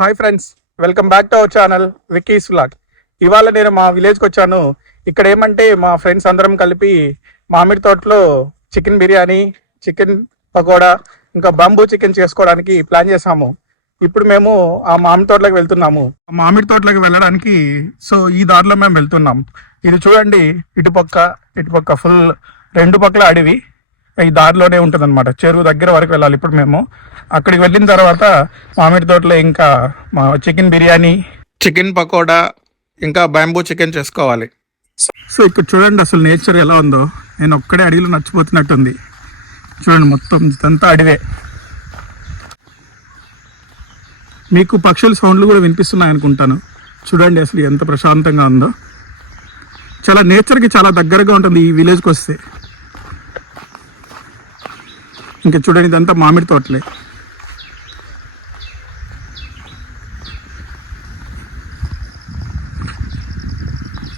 Hi friends, welcome back to our channel విక్కీస్ vlog. ఇవాళ నేను మా విలేజ్కి వచ్చాను. ఇక్కడ ఏమంటే మా ఫ్రెండ్స్ అందరం కలిపి మామిడి తోటలో చికెన్ బిర్యానీ, చికెన్ పకోడా, ఇంకా బాంబూ చికెన్ చేసుకోవడానికి ప్లాన్ చేసాము. ఇప్పుడు మేము ఆ మామిడి తోటలోకి వెళ్తున్నాము. ఆ మామిడి తోటలోకి వెళ్ళడానికి ఈ దారిలో మేము వెళ్తున్నాం. ఇది చూడండి, ఇటుపక్క ఫుల్ రెండు పక్కల అడవి. ఈ దారిలోనే ఉంటుంది అనమాట. చెరువు దగ్గర వరకు వెళ్ళాలి. ఇప్పుడు మేము అక్కడికి వెళ్ళిన తర్వాత మామిడి తోటలో ఇంకా మా చికెన్ బిర్యానీ, చికెన్ పకోడా, ఇంకా బాంబూ చికెన్ చేసుకోవాలి. సో ఇక్కడ చూడండి అసలు నేచర్ ఎలా ఉందో. నేను ఒక్కడే అడవిలో నచ్చిపోతున్నట్టుంది. చూడండి మొత్తం ఇదంతా అడవే. మీకు పక్షుల సౌండ్లు కూడా వినిపిస్తున్నాయి అనుకుంటాను. చూడండి అసలు ఎంత ప్రశాంతంగా ఉందో. చాలా నేచర్కి చాలా దగ్గరగా ఉంటుంది ఈ విలేజ్కి వస్తే. ఇంకా చూడండి ఇదంతా మామిడి తోటలే.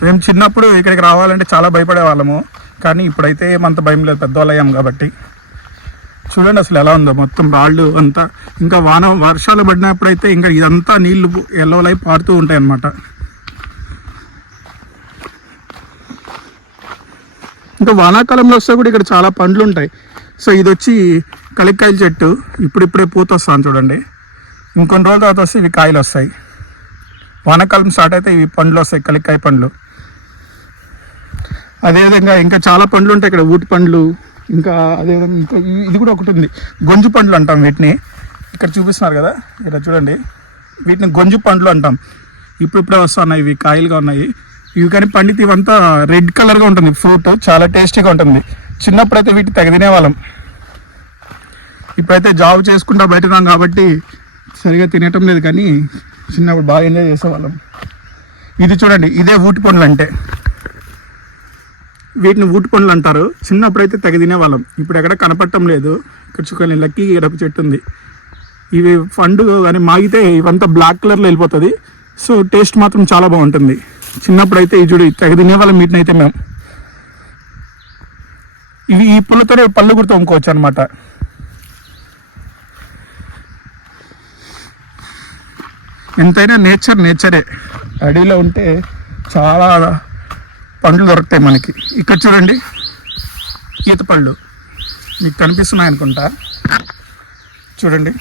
మేము చిన్నప్పుడు ఇక్కడికి రావాలంటే చాలా భయపడే వాళ్ళము, కానీ ఇప్పుడైతే ఏమంత భయం లేదు, పెద్దవాళ్ళు అయ్యాం కాబట్టి. చూడండి అసలు ఎలా ఉందో, మొత్తం రాళ్ళు అంతా. ఇంకా వర్షాలు పడినప్పుడైతే ఇంకా ఇదంతా నీళ్లు ఎల్లవలై పారుతూ ఉంటాయి అన్నమాట. ఇంకా వానాకాలంలో వస్తే కూడా ఇక్కడ చాలా పండ్లు ఉంటాయి. సో ఇది వచ్చి కలిక్కాయల చెట్టు. ఇప్పుడిప్పుడే పూత వస్తాను చూడండి. ఇంకొన్ని రోజుల తర్వాత వస్తే ఇవి కాయలు వస్తాయి. వానాకాలం స్టార్ట్ అయితే ఇవి పండ్లు వస్తాయి, కలిక్కాయ పండ్లు. అదేవిధంగా ఇంకా చాలా పండ్లు ఉంటాయి ఇక్కడ, ఊటి పండ్లు. ఇంకా అదేవిధంగా ఇంకా ఇది కూడా ఒకటి ఉంది, గొంజు పండ్లు అంటాం వీటిని. ఇక్కడ చూపిస్తున్నారు కదా, ఇక్కడ చూడండి, వీటిని గొంజు పండ్లు అంటాం. ఇప్పుడిప్పుడే వస్తున్నాయి, ఇవి కాయలుగా ఉన్నాయి. ఇవి కానీ పండితే ఇవంతా రెడ్ కలర్గా ఉంటుంది ఫ్రూట్, చాలా టేస్టీగా ఉంటుంది. చిన్నప్పుడైతే వీటిని తెగ తినేవాళ్ళం. ఇప్పుడైతే జాబ్ చేసుకుంటా బయట ఉన్నాం కాబట్టి సరిగా తినటం లేదు, కానీ చిన్నప్పుడు బాగా ఎంజాయ్ చేసేవాళ్ళం. ఇది చూడండి, ఇదే ఊటి పండ్లు అంటే. వీటిని ఊటి పండ్లు అంటారు. చిన్నప్పుడైతే తెగ తినేవాళ్ళం, ఇప్పుడు ఎక్కడ కనపడటం లేదు. ఇక్కడ చుక్కని లక్కీ ఇక్కడ ఒక చెట్టు ఉంది. ఇవి పండు కానీ మాగితే ఇవంతా బ్లాక్ కలర్లో వెళ్ళిపోతుంది. సో టేస్ట్ మాత్రం చాలా బాగుంటుంది. చిన్నప్పుడైతే ఈ చూడు తెగ తినేవాళ్ళం వీటిని అయితే మేము. ఇవి ఈ పుల్లతోనే పళ్ళు కూడా తోముకోవచ్చు అనమాట. ఎంతైనా నేచరే. అడవిలో ఉంటే చాలా పండ్లు దొరుకుతాయి మనకి. ఇక్కడ చూడండి, ఈత పళ్ళు మీకు కనిపిస్తున్నాయి అనుకుంటా. చూడండి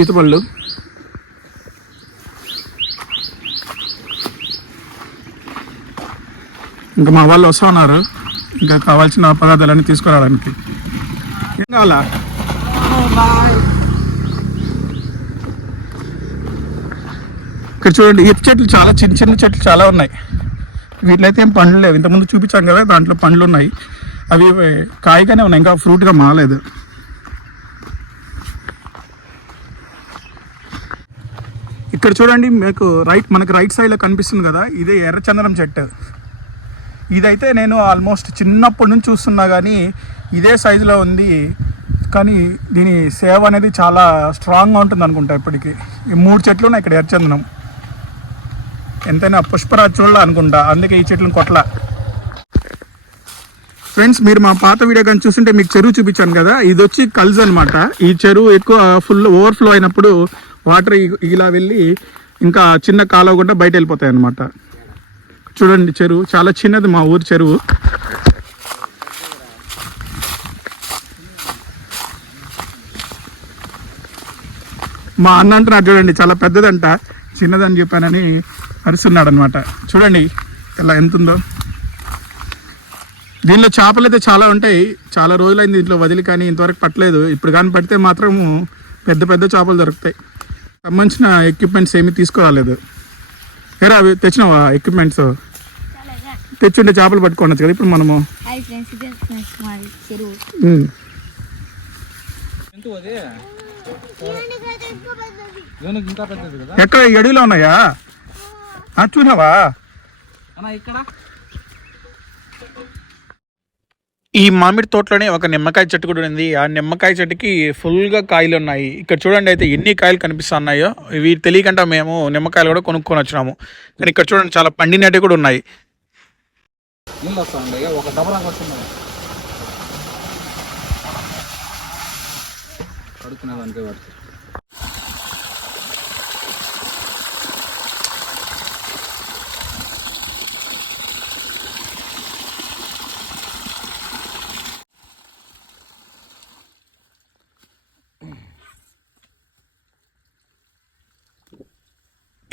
ఈత పళ్ళు. ఇంకా మా వాళ్ళు వస్తూ ఉన్నారు, ఇంకా కావాల్సిన పదార్థాలన్నీ తీసుకురావడానికి. ఏం కావాలా? ఇక్కడ చూడండి, ఈత చెట్లు చాలా చిన్న చెట్లు చాలా ఉన్నాయి. వీటిలో అయితే ఏం పండ్లు లేవు. ఇంతకుముందు చూపించాం కదా, దాంట్లో పండ్లు ఉన్నాయి. అవి కాయగానే ఉన్నాయి, ఇంకా ఫ్రూట్గా మారలేదు. ఇక్కడ చూడండి, మనకు రైట్ సైడ్లో కనిపిస్తుంది కదా, ఇదే ఎర్రచందనం చెట్టు. ఇదైతే నేను ఆల్మోస్ట్ చిన్నప్పటి నుంచి చూస్తున్నా, కానీ ఇదే సైజులో ఉంది. కానీ దీని సేవ అనేది చాలా స్ట్రాంగ్గా ఉంటుంది అనుకుంటా. ఇప్పటికీ ఈ 3 చెట్లు ఉన్నాయి ఇక్కడ ఎర్రచందనం. ఎంతైనా పుష్పరాజ్ చూడాల అనుకుంటా, అందుకే ఈ చెట్లను కొట్ల. ఫ్రెండ్స్, మీరు మా పాత వీడియో కానీ చూస్తుంటే మీకు చెరువు చూపించాను కదా, ఇది వచ్చి కల్జ్ అనమాట. ఈ చెరువు ఎక్కువ ఫుల్ ఓవర్ఫ్లో అయినప్పుడు వాటర్ ఇలా వెళ్ళి ఇంకా చిన్న కాలువ గుండా బయట వెళ్ళిపోతాయి అన్నమాట. చూడండి చెరువు చాలా చిన్నది, మా ఊరు చెరువు. మా అన్న అంటున్నాడు చూడండి, చాలా పెద్దదంట, చిన్నదని చెప్పానని అరుస్తున్నాడు అనమాట. చూడండి ఇలా ఎంత ఉందో. దీనిలో చేపలు అయితే చాలా ఉంటాయి. చాలా రోజులైంది దీంట్లో వదిలి, కానీ ఇంతవరకు పట్టలేదు. ఇప్పుడు కానీ పడితే మాత్రం పెద్ద చేపలు దొరుకుతాయి. సంబంధించిన ఎక్విప్మెంట్స్ ఏమీ తీసుకురాలేదు. ఏరా అవి తెచ్చినావా ఎక్విప్మెంట్స్? తెచ్చుంటే చేపలు పట్టుకోవచ్చు కదా ఇప్పుడు మనము. ఎక్కడ ఈ అడవిలో ఉన్నాయా? చూసావా? ఈ మామిడి తోటలోనే ఒక నిమ్మకాయ చెట్టు కూడా ఉంది. ఆ నిమ్మకాయ చెట్టుకి ఫుల్గా కాయలు ఉన్నాయి. ఇక్కడ చూడండి అయితే ఎన్ని కాయలు కనిపిస్తున్నాయో. ఇవి తెలియకుండా మేము నిమ్మకాయలు కూడా కొనుక్కొని వచ్చినాము. కానీ ఇక్కడ చూడండి చాలా పండినట్టు కూడా ఉన్నాయి.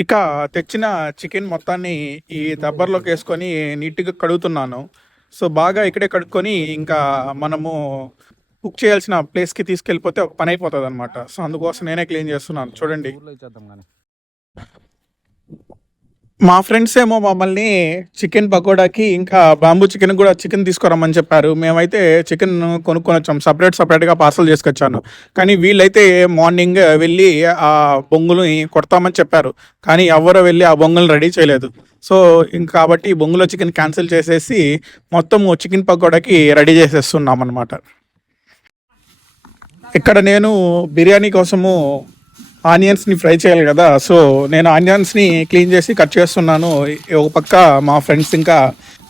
ఇక తెచ్చిన చికెన్ మొత్తాన్ని ఈ దబ్బర్లోకి వేసుకొని నీట్గా కడుగుతున్నాను. సో బాగా ఇక్కడే కడుక్కొని ఇంకా మనము కుక్ చేయాల్సిన ప్లేస్కి తీసుకెళ్ళిపోతే ఒక పని అయిపోతుంది అనమాట. సో అందుకోసం నేనే క్లీన్ చేస్తున్నాను. చూడండి, మా ఫ్రెండ్స్ ఏమో మమ్మల్ని చికెన్ పకోడాకి ఇంకా బాంబూ చికెన్ కూడా చికెన్ తీసుకురమ్మని చెప్పారు. మేమైతే చికెన్ కొనుక్కొని వచ్చాం, సపరేట్గా పార్సల్ చేసుకొచ్చాను. కానీ వీళ్ళైతే మార్నింగ్ వెళ్ళి ఆ బొంగులని కొడతామని చెప్పారు, కానీ ఎవరో వెళ్ళి ఆ బొంగులను రెడీ చేయలేదు. సో ఇంక కాబట్టి బొంగులో చికెన్ క్యాన్సిల్ చేసేసి మొత్తం చికెన్ పకోడాకి రెడీ చేసేస్తున్నాం అనమాట. ఇక్కడ నేను బిర్యానీ కోసము ఆనియన్స్ని ఫ్రై చేయాలి కదా. సో నేను ఆనియన్స్ని క్లీన్ చేసి కట్ చేస్తున్నాను. ఒక పక్క మా ఫ్రెండ్స్ ఇంకా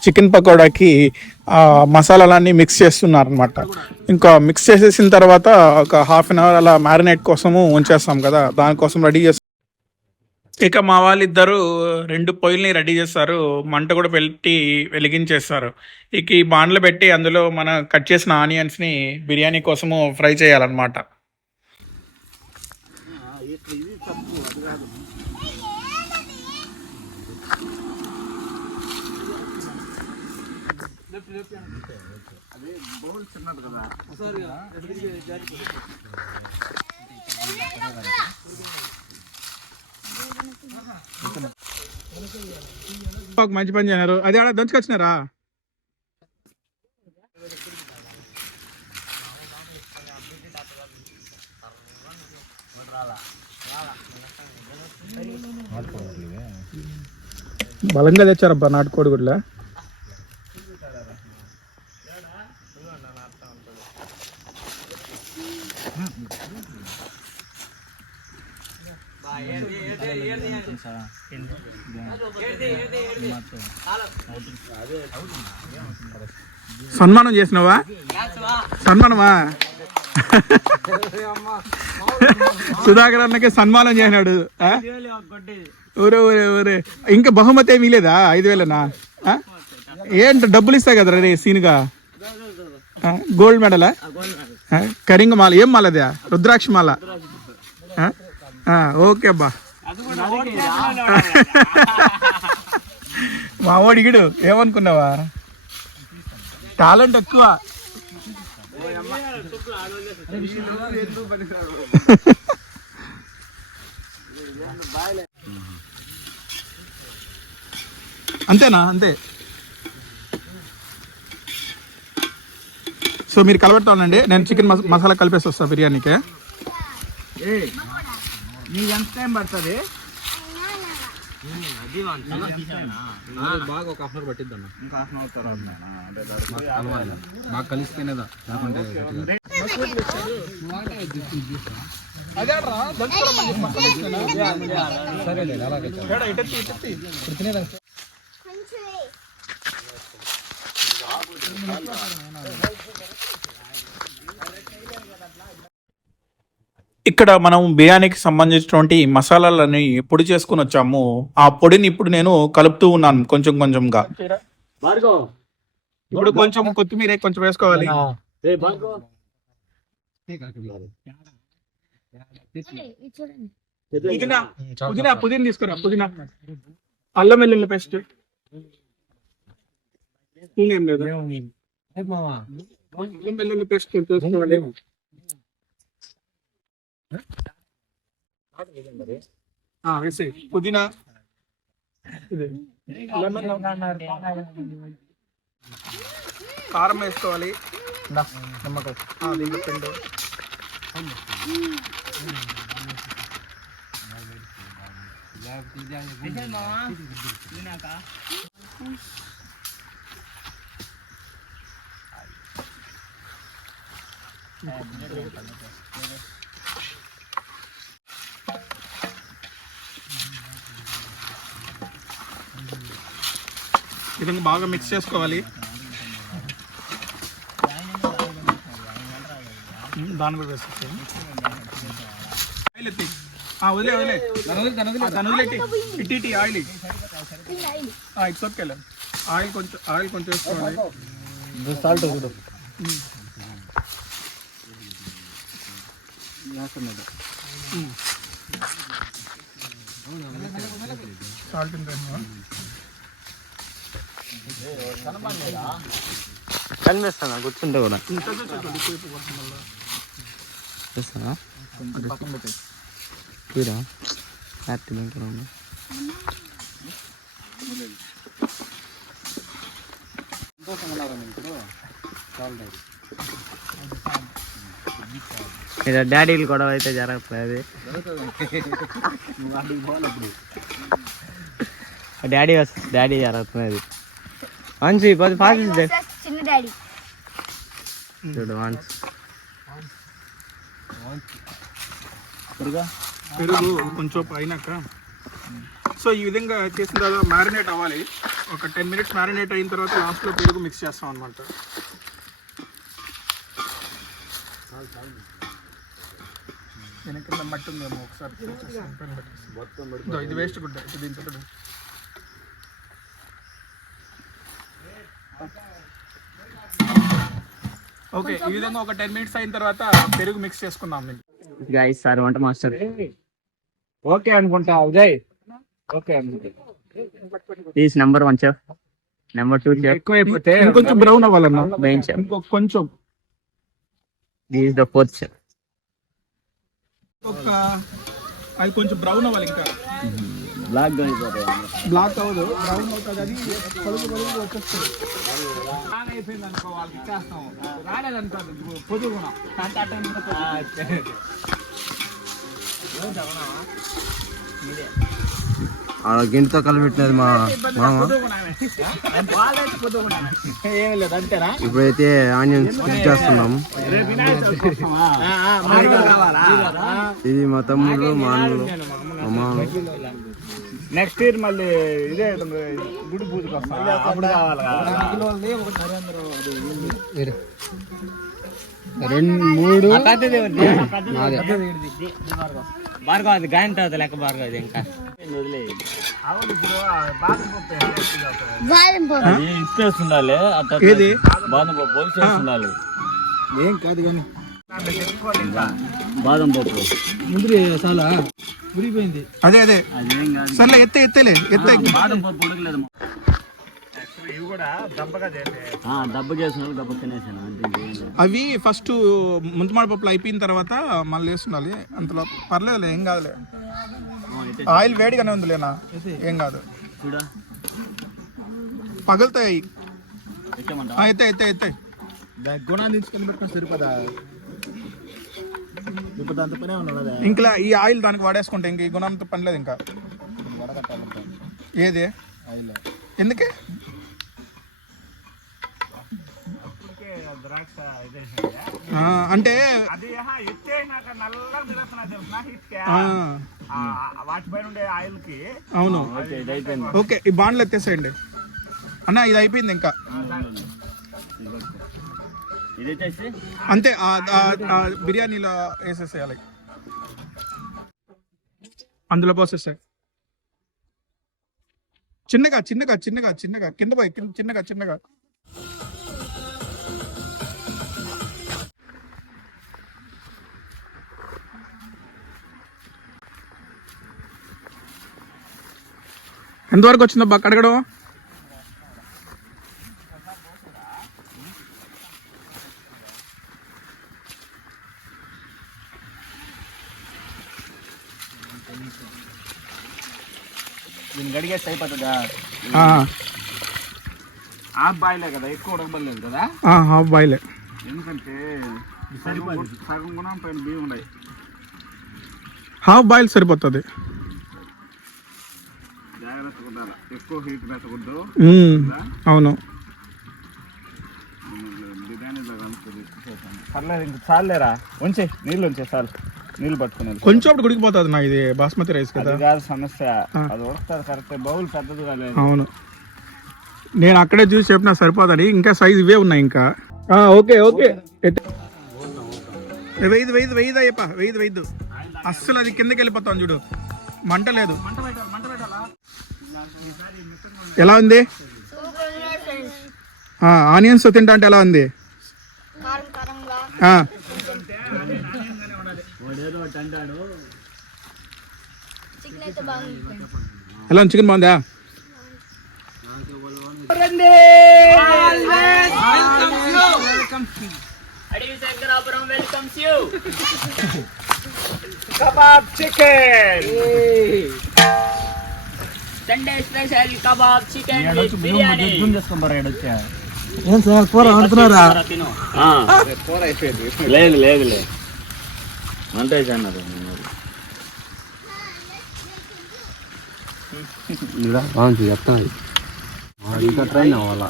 చికెన్ పకోడాకి మసాలాలన్నీ మిక్స్ చేస్తున్నారు అనమాట. ఇంకా మిక్స్ చేసేసిన తర్వాత ఒక హాఫ్ అన్ అవర్ అలా మ్యారినేట్ కోసము ఉంచేస్తాం కదా, దానికోసం రెడీ చేస్తాం. ఇక మా వాళ్ళిద్దరూ 2 పొయ్యిల్ని రెడీ చేస్తారు, మంట కూడా పెట్టి వెలిగించేస్తారు. ఇక ఈ బాండ్లు పెట్టి అందులో మన కట్ చేసిన ఆనియన్స్ని బిర్యానీ కోసము ఫ్రై చేయాలన్నమాట. మంచి పని చేయనారు. అది ఆడ దంచుకొచ్చినారా? బలంగా తెచ్చారబ్బా నాటుకోడి గుడ్ల. సన్మానం చేసినావా? సన్మానమా? సుధాకర్ అన్నకే సన్మానం చేసినాడు. ఊరే ఊరే ఊరే. ఇంకా బహుమతి ఏమీ లేదా? 5,000నా? ఏంట డబ్బులు ఇస్తాయి కదా రే సీనుగా. గోల్డ్ మెడలా? కరింగ మాల. ఏం మాల అదే? రుద్రాక్ష మాల. ఓకే అబ్బా. మా ఓడిగిడు ఏమనుకున్నావా? టాలెంట్ ఎక్కువ. అంతేనా? అంతే. సో మీరు కలబెడతా ఉండండి, నేను చికెన్ మసాలా కలిపేసి వస్తా బిర్యానీకి. ఎంత టైం పడుతుంది? బాగా ఒక హాఫ్ అవర్ పట్టిద్ది అన్న. ఇంకా హాఫ్ అవర్ తర్వాత బాగా కలిసిపోయినదా లేకుంటే ఇక్కడ మనం బిర్యానీకి సంబంధించినటువంటి మసాలాలని పొడి చేసుకుని వచ్చాము. ఆ పొడిని ఇప్పుడు నేను కలుపుతూ ఉన్నాను కొంచెం కొంచెంగా. ఇప్పుడు కొంచెం కొత్తిమీర కొంచెం వేసుకోవాలి. పుదీనా తీసుకురా. పుదీనా, అల్లం వెల్లుల్లి పేస్ట్ ఏం లేదు. అల్లం వెల్లుల్లి పేస్ట్ తీసుకోవాలి. వేసి పుదీనా, కారం వేసుకోవాలి. దీంట్లో పిండి విధంగా బాగా మిక్స్ చేసుకోవాలి. దాని కూడా వేసుకోవాలి. వదిలే వదిలే ఇట్టి ఆయిల్ ఇట్స్ ఓకే. ఆయిల్ కొంచెం వేసుకోవాలి. సాల్ట్ కూడా సాల్ట్ కనిపిస్తానా కూర్చుంటే కూడా చూడా హ్యాపీ ఇక డాడీలు గొడవ అయితే జరగట్లేదు. డాడీ డాడీ జరుగుతున్నది మంచి కొద్ది ఫాస్ట్ చిన్న డాడీ చూడు వన్స్ పెరుగు కొంచెం అయినాక సో ఈ విధంగా చేసిన తర్వాత మ్యారినేట్ అవ్వాలి. ఒక 10 minutes మ్యారినేట్ అయిన తర్వాత లాస్ట్లో పెరుగు మిక్స్ చేస్తాం అనమాట. వెనక మట్టి ఉందేమో ఒకసారి ఇది వేస్ట్ గుడ్డ దీంతో ఓకే. ఈ విధంగా ఒక 10 minutes అయిన తర్వాత పెరుగు మిక్స్ చేసుకుందాం. గైస్ సార్ వంట మాస్టర్ ఓకే అనుకుంటా Uday. Okay is number 1 chef, number 2 chef. ఎక్కువైపోతే ఇంకొంచెం బ్రౌన్ అవ్వాలన్నా, మెయిన్ చెఫ్. కొంచెం. Is the 4th chef. ఒక అది కొంచెం బ్రౌన్ అవ్వాలి, ఇంకా బ్లాక్ అయిపోతాయి. బ్లాక్ అవ్వదు, బ్రౌన్ అవుతుంది. అది పలుగు వచ్చేస్తుంది. అయిపోయింది అనుకో వాళ్ళకి ఇచ్చేస్తాం. రాలేదనుకో పొదుగున్నాం. గింటితో కలిపెట్టినది మా మామ. ఏం లేదు అంతేనా. ఇప్పుడైతే ఆనియన్స్ కుక్ చేస్తున్నాం. ఇది మా తమ్ముళ్ళు, మా అన్నలు, మా మామ. నెక్స్ట్ ఇయర్ మళ్ళీ ఇదే గుడి పూజకి వస్తాం. అప్పుడు కావాలి 2 3 భార్గవ అది గాయం తర్వాత లెక్క భార్గవ ఇది ఇంకా ఇన్స్పేస్ ఉండాలి. ఏది బాదం పప్పు పోల్చేసి ఉండాలి. ఏం కాదు కానీ బాదం పప్పు ముందు చాలా ఉరిపోయింది. అదే అదే సర్లే ఎత్తలే బాదం పప్పు ఉడకలేదు. ఇవి కూడా దబ్బగా దెబ్బ చేసిన వాళ్ళు దెబ్బ తినేసాను అంటే. అవి ఫస్ట్ ముంతమాడి పప్పులు అయిపోయిన తర్వాత మళ్ళీ వేస్తుండాలి. అంతలో పర్లేదులే, ఏం కాదులే. ఆయిల్ వేడిగానే ఉందిలేనా, ఏం కాదు. చూడా పగులుతాయి. ఎత్తే గుణాన్ని తీసుకుని పెట్టుకుని సరిపదా. ఇప్పుడు అంత పనే ఉన్నదా. ఇంకా ఈ ఆయిల్ దానికి వాడేసుకుంటే ఇంక ఈ గుణంతో పని లేదు. ఇంకా ఏది ఎందుకే అంటే వాటిపైన ఉండే ఆయిల్ కి. అవును ఓకే. ఈ బాండ్లు ఎత్తేసేయండి అన్న, ఇది అయిపోయింది. ఇంకా అంతే, బిర్యానీలో వేసేసేయాలి. అందులో పోసేసాయి. చిన్నగా చిన్నగా చిన్నగా చిన్నగా కింద పోయి చిన్నగా చిన్నగా. ఎంతవరకు వచ్చిందో బాగా కడగడం. దీన్ని గడిగేసి అయిపోతుందా. హాఫ్ బాయిలే కదా, ఎక్కువ ఉడకబడలేదు కదా. హాఫ్ బాయిలే, ఎందుకంటే సగం గుణం పైన బియ్యం ఉన్నాయి. హాఫ్ బాయిల్ సరిపోతుంది. జాగ్రత్తగా ఉండాలి, ఎక్కువ హీట్ పెట్టకూడదు. అవును. బిర్యానీలో కలుపుతుంది. పర్లేదు, ఇంక చాలేరా. ఉంచే నీళ్ళు ఉంచే చాలు. నీళ్ళు పట్టుకుని కొంచెం అప్పుడు గుడికిపోతుంది. నా ఇది బాస్మతి రైస్ కదా. కాదు సమస్య, అది ఉడతారు కరెక్ట్. బౌల్ పెద్దది కాలేదు. అవును, నేను అక్కడే చూసి చెప్పినా సరిపోదని. ఇంకా సైజ్ ఇవే ఉన్నాయి ఇంకా. Okay okay. వెయ్యి అస్సలు అది కిందకి వెళ్ళిపోతాను చూడు. మంట లేదు. ఎలా ఉంది ఆనియన్స్ తింటా అంటే? ఎలా ఉంది? చికెన్ అయితే బాగుంది. ఎలా ఉంది చికెన్ బాగుందా? Kebab chicken Sunday special kebab chicken with biryani. ఏం సార్ కూర వండుతున్నారా? లేదు లేదు లేదు అంటే అన్నారు చెప్తాను ఇంకా ట్రైన్ అవ్వాలా.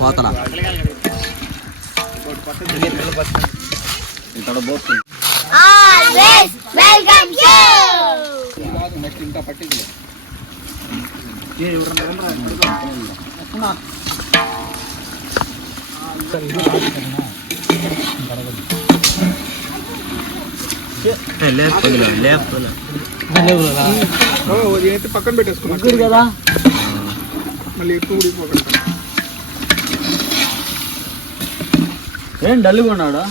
పోతనా ఇక్కడ పోతుంది. Always welcome you. అయితే పక్కన పెట్టేసుకున్నాం కదా మళ్ళీ ఎక్కువ ఉడికిపోకుండా. ఏం డల్గా ఉన్నాడు?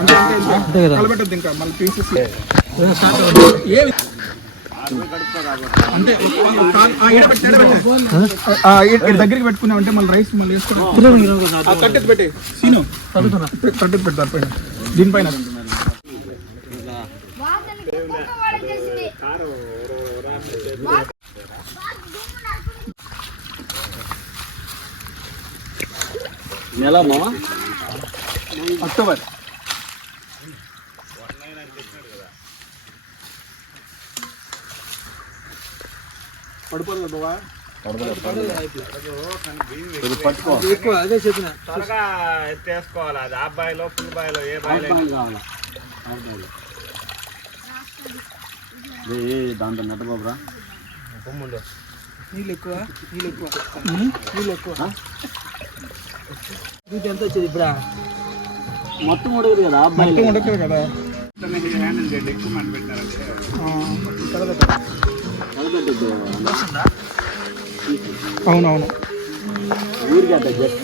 అంటే కలబెట్టద్దు ఇంకా మళ్ళీ తీసేసి దగ్గరికి పెట్టుకున్నామంటే మళ్ళీ రైస్ మళ్ళీ వేసుకోవాలి. కట్టెత్తి పెట్టే సీను కట్టెత్తి పెడతారు పైన దీనిపైన. నెల మామ అక్టోబర్ పడిపోదు కదా బాబా. పట్టుకో అదే చెప్పిన త్వరగా ఎత్తేసుకోవాలి. అది ఆ బాయిలో ఫుల్ బాయిలో ఏ బాయిలో కావాలి. దాంతో నెట్టబాబురా నీళ్ళు ఎక్కువ ఎంత వచ్చేది ఇప్పుడు? మొత్తం ఉడకదు కదా ఆ బాయిలో. మొత్తం ఉడకదు కదా. అవునవును ఊరికి అట్లా జస్ట్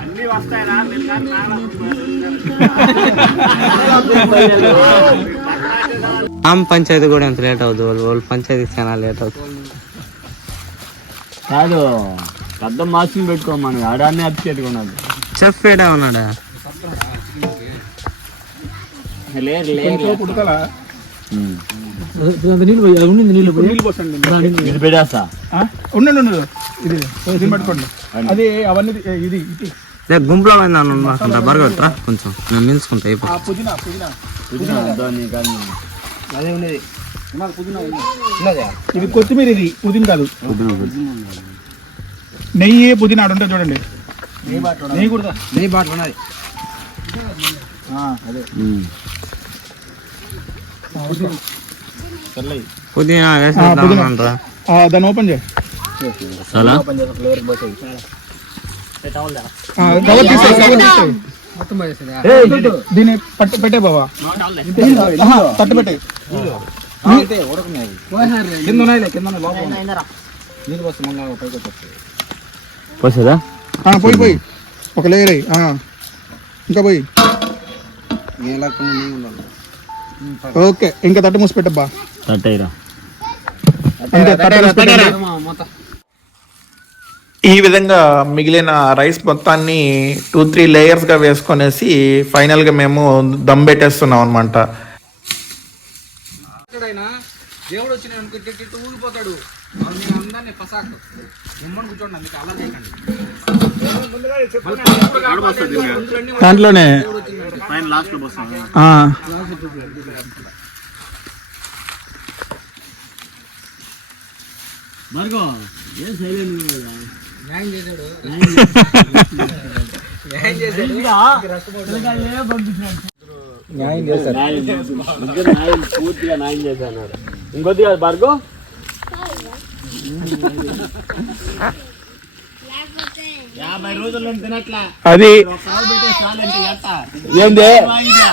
అన్నీ వస్తాయిరా. గ్రామ పంచాయతీ కూడా ఎంత లేట్ అవుతుంది? వాళ్ళ పంచాయతీ చాలా లేట్ అవుతుంది. కాదు పెద్ద మాస్కింగ్ పెట్టుకోమని ఆడాన్ని అప్చేట్టుగా ఉన్నది. చెఫ్ ఏడా ఉన్నాడా? లేదు ఉడకలా నీళ్ళు పోసండి. ఇది పెట్టేస్తా. ఉండండి ఇది దీన్ని పట్టుకోండి. అది అవన్నీ ఇది ఇది గుంపులో పోయిందా బరగొట్టరా కొంచెం నేను నిలుచుకుంటా అయిపో. పుదీనా అదే ఉండేది ఇది కొత్తిమీర, ఇది పుదీనా కాదు. నెయ్యి పుదీనా ఆడు ఉంటుంది చూడండి. నెయ్యి కూడా నెయ్యి బాటిల్ ఉన్నది. అదే పుదీనా వేసేద్దామనరా. దాన్ని ఓపెన్ చేయి. దీన్ని పట్టు పెట్టే బాబా. తట్టు పెట్టే పోసేదా? పోయి ఒక లేయర్ అయ్యి ఇంకా పోయి. ఓకే ఇంకా తట్టు మూసి పెట్టబ్బా. తట్టయిరా. ఈ విధంగా మిగిలిన రైస్ మొత్తాన్ని 2-3 లేయర్స్గా వేసుకొనేసి ఫైనల్గా మేము దమ్ పెట్టేస్తున్నాం అనమాట. దేవుడు వచ్చి ఊగిపోతాడు. అందరినీ పసాకు నిమ్మని కూర్చోండి. అందుకే అలా చేయకండి. దాంట్లోనే న్యాయం చేశాడు. పూర్తిగా న్యాయం చేశాను. ఇంకొద్దిగా భార్గవ్ 50 రోజుల్లో తినట్లా అది ఏంది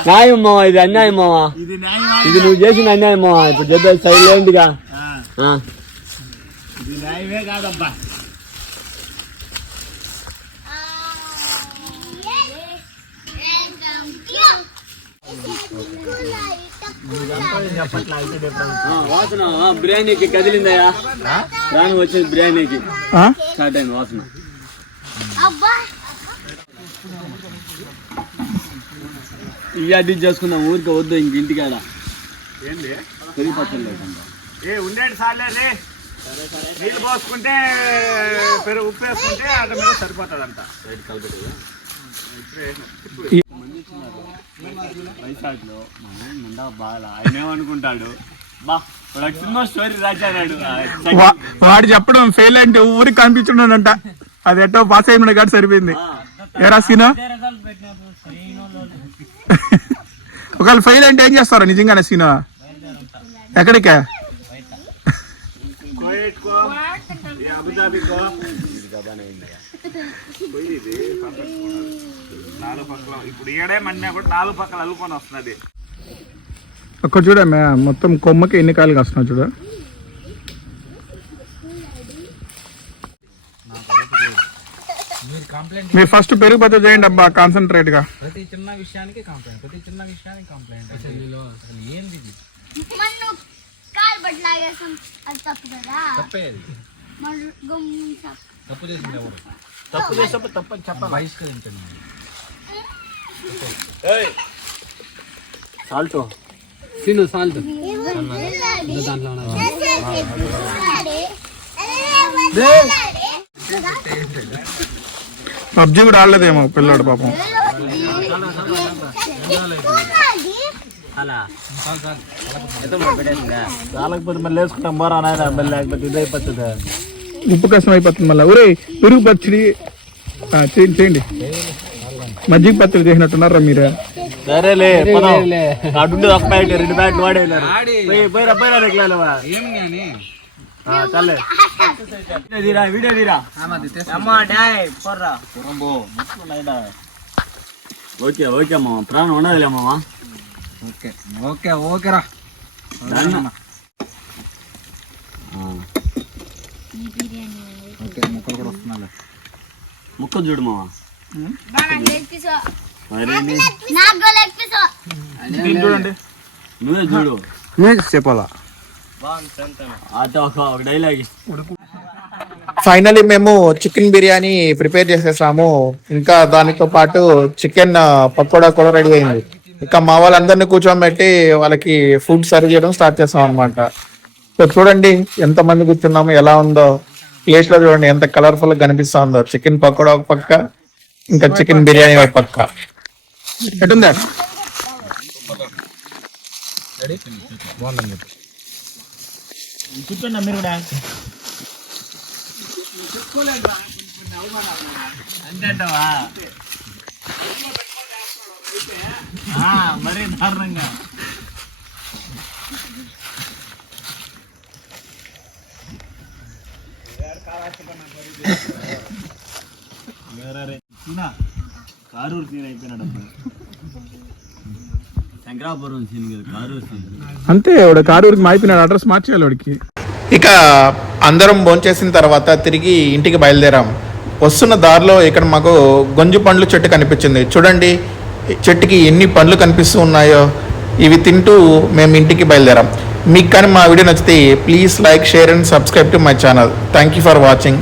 న్యాయం మావా, ఇది అన్యాయం మావా, ఇది న్యాయమా? ఇది నువ్వు చేసిన అన్యాయం మావా. ఇప్పుడు చెప్పేది సైలెంట్గా ఇది న్యాయమే కాదబ్బా. వాసన బిర్యానీకి కదిలిందయ్యా. రాని వచ్చింది బిర్యానీకి ఆ? స్టార్ట్ అయింది వాసన. ఇవి అడ్జస్ట్ చేసుకుందాం, ఊరికి వద్దు ఇంక ఇంటికాడ ఏంది పెరిగి పచ్చడి లేకుండా. ఉండేది సార్లే నీళ్ళు పోసుకుంటే పెరుగు ఉప్పు వేసుకుంటే అది మీద సరిపోతుందంట. వైశాఖలో మనం నిండా బాగా ఆయన ఏమనుకుంటాడు, బా వాడు సినిమా స్టోరీ రాశాడు. వాడు చెప్పడం ఫెయిల్ అంటే ఊరికి కనిపించున్నాడంట. అది ఎట్టో పాస్ అయిన కాదు సరిపోయింది. ఏ రాసినా ఒకవేళ ఫెయిల్ అంటే ఏం చేస్తారా నిజంగానే సీనా? ఎక్కడికే? కోయేట్కో అబుదాబికో నాలుగు పక్కల ఇప్పుడు ఏడే మన్నా కూడా 4 పక్కల అల్లుకొని వస్తున్నది. ఒక్క చూడమ్మా, మొత్తం కొమ్మకి ఎన్ని కాయలు కాస్తున్నావు చూడ. మీరు ఫస్ట్ పెరుగు పద్ధతి చేయండి అబ్బా, కాన్సన్ట్రేట్ గా. ప్రతి చిన్న విషయానికి కంప్లైంట్ అసలు ఏంది ఇది? మనం కాలు బట్లాగేసాం, అది తప్పు కదా. తప్పేది మన గమ్మున తప్పు చేసింది ఎవరు? తప్పు చేసినప్పుడు తప్పని చెప్పాలి. బహిష్కరించండి. సాల్ట్ తిను సాల్ట్ పబ్జి కూడా ఆడలేదేమో పిల్లోడు పాపం. చాలకపోతే మళ్ళీ వేసుకుంటాం బోరా నాయన, మళ్ళీ లేకపోతే ఇది అయిపోతుంది. ఉప్పు కష్టం అయిపోతుంది మళ్ళీ. ఒరే పెరుగు పచ్చడి చేయండి. మజ్జిగ పచ్చడి చేసినట్టున్నారా మీరు? సరేలే అటు ఒక ప్యాకెట్ 2 ప్యాకెట్లు వాడేయారు. పోయిరా రెగ్యులర్వా ఏం కానీ చల్లే వీడియో తీరా. ఓకే ఓకే మామ, ప్రాణం ఉండదులే మామ. ఓకేరా. ముక్కలు కూడా వస్తున్నాయి. ముక్క చూడు మామ. చూడండి, నువ్వే చూడు. చెప్పాలా? అటు ఒక డైలాగ్. ఫైనలీ మేము చికెన్ బిర్యానీ ప్రిపేర్ చేసేసాము. ఇంకా దానితో పాటు చికెన్ పకోడా కూడా రెడీ అయింది. ఇంకా మా వాళ్ళందరినీ కూర్చోబెట్టి వాళ్ళకి ఫుడ్ సర్వ్ చేయడం స్టార్ట్ చేస్తాం అనమాట. సో చూడండి ఎంత మంది కూర్చున్నాము, ఎలా ఉందో ప్లేట్ లో చూడండి ఎంత కలర్ఫుల్ గా కనిపిస్తా ఉందో. చికెన్ పకోడా ఒక పక్క, ఇంకా చికెన్ బిర్యానీ ఒక పక్క. ఎటుందా? కూర్చోండి మీరు కూడా. అంటేంటవా మరీ దారుణంగా. కారూరు సీన్ అయిపోయినాడు. శంకరాపురం సీన్ కదా, కారూరు సీన్. అంతే, వాడు కారూరికి మాయిపోయినాడు, అడ్రస్ మార్చేయాలి వాడికి. ఇక అందరం భోంచేసిన తర్వాత తిరిగి ఇంటికి బయలుదేరాం. వస్తున్న దారిలో ఇక్కడ మాకు గొంజు పండ్లు చెట్టు కనిపించింది. చూడండి చెట్టుకి ఎన్ని పండ్లు కనిపిస్తూ ఉన్నాయో. ఇవి తింటూ మేము ఇంటికి బయలుదేరాం. మీకు కానీ మా వీడియో నచ్చితే please like, share and subscribe to my channel. Thank you for watching.